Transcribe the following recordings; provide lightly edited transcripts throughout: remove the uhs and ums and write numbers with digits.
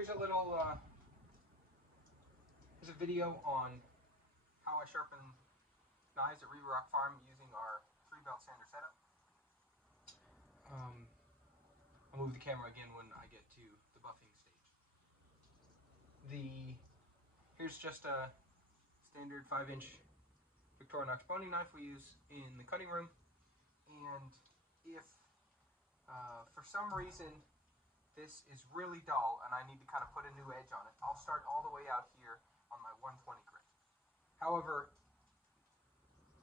Here's a little, here's a video on how I sharpen knives at Reber Rock Farm using our 3-belt sander setup. I'll move the camera again when I get to the buffing stage. Here's just a standard 5-inch Victorinox boning knife we use in the cutting room, and if for some reason this is really dull and I need to kind of put a new edge on it, I'll start all the way out here on my 120 grit. However,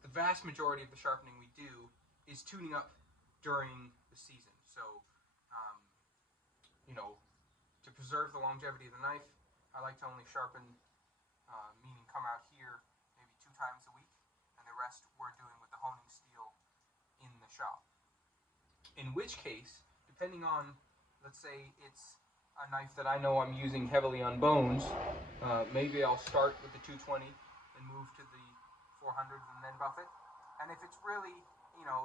the vast majority of the sharpening we do is tuning up during the season. So, to preserve the longevity of the knife, I like to only sharpen, meaning come out here maybe 2 times a week, and the rest we're doing with the honing steel in the shop. In which case, depending on, let's say it's a knife that I know I'm using heavily on bones, maybe I'll start with the 220 and move to the 400 and then buff it. And if it's really,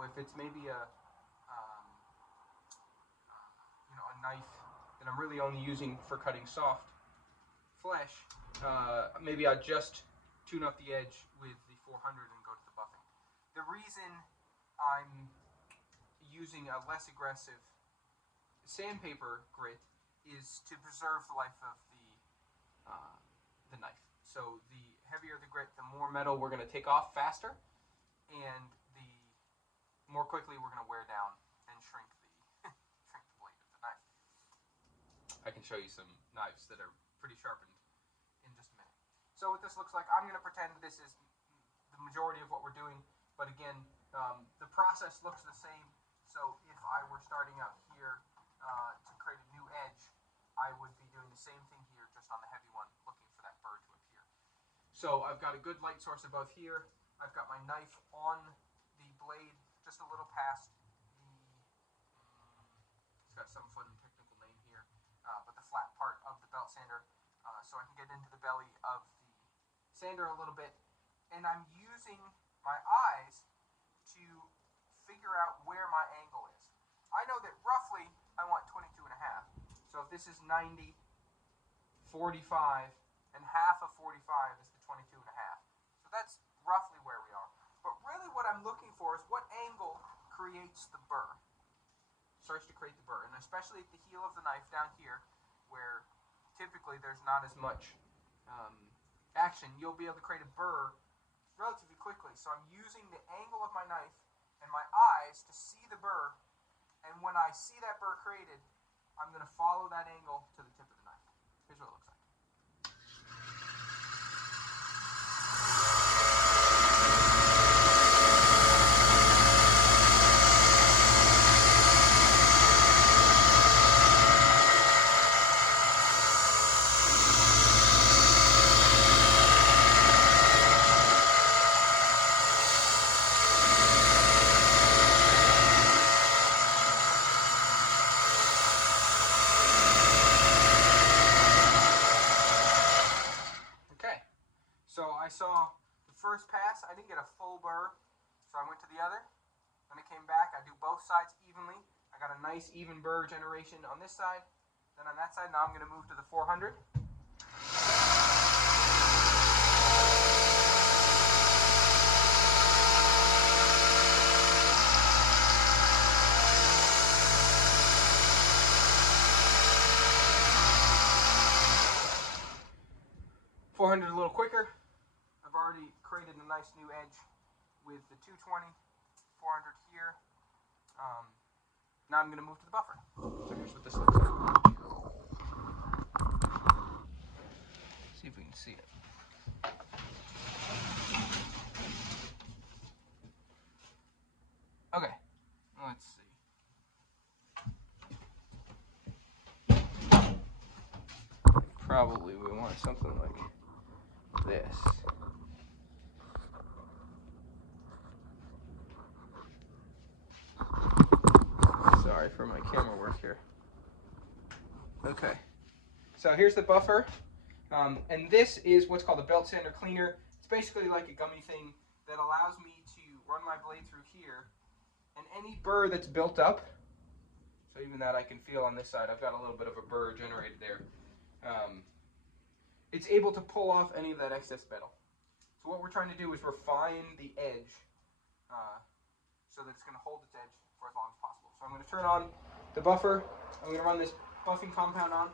if it's maybe a knife that I'm really only using for cutting soft flesh, maybe I'll just tune up the edge with the 400 and go to the buffing. The reason I'm using a less aggressive sandpaper grit is to preserve the life of the knife. So the heavier the grit, the more metal we're going to take off faster, and the more quickly we're going to wear down and shrink the shrink the blade of the knife. I can show you some knives that are pretty sharpened in just a minute. So what this looks like, I'm going to pretend this is the majority of what we're doing, but again, the process looks the same. So if I were starting out here to create a new edge, I would be doing the same thing here, just on the heavy one, looking for that burr to appear. So I've got a good light source above here. I've got my knife on the blade, just a little past the, it's got some fun technical name here, but the flat part of the belt sander, so I can get into the belly of the sander a little bit. And I'm using my eyes to figure out where my angle is. I know that roughly I want 22.5. So if this is 90, 45, and half of 45 is the 22.5. So that's roughly where we are. But really what I'm looking for is what angle creates the burr. Starts to create the burr. And especially at the heel of the knife down here, where typically there's not as much action, you'll be able to create a burr relatively quickly. So I'm using the angle of my knife and my eyes to see the burr, and when I see that burr created, I'm going to follow that angle to the tip of the knife. Here's what it looks like. So I saw the first pass, I didn't get a full burr, so I went to the other. Then I came back, I do both sides evenly. I got a nice even burr generation on this side. Then on that side, now I'm going to move to the 400. A little quicker. I've already created a nice new edge with the 220, 400 here. Now I'm going to move to the buffer. So here's what this looks like. See if we can see it. Okay, let's see. Probably we want something like this. Sorry for my camera work here. Okay, so here's the buffer, and this is what's called a belt sander cleaner. It's basically like a gummy thing that allows me to run my blade through here, and any burr that's built up, so even that I can feel on this side, I've got a little bit of a burr generated there. it's able to pull off any of that excess metal. So what we're trying to do is refine the edge so that it's going to hold its edge for as long as possible. So I'm going to turn on the buffer. I'm going to run this buffing compound on,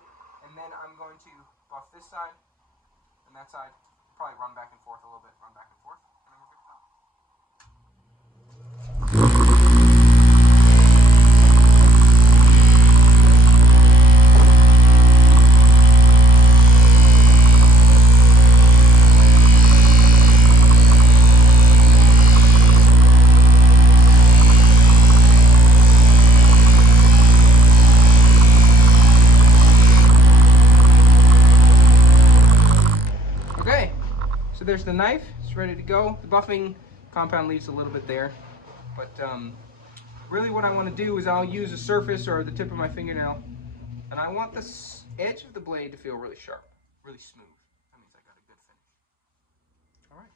and then I'm going to buff this side and that side. Probably run back and forth a little bit, run back and forth, and then we're good to go. So there's the knife, it's ready to go. The buffing compound leaves a little bit there, but really what I want to do is I'll use a surface or the tip of my fingernail, and I want the edge of the blade to feel really sharp, really smooth. That means I got a good finish. All right.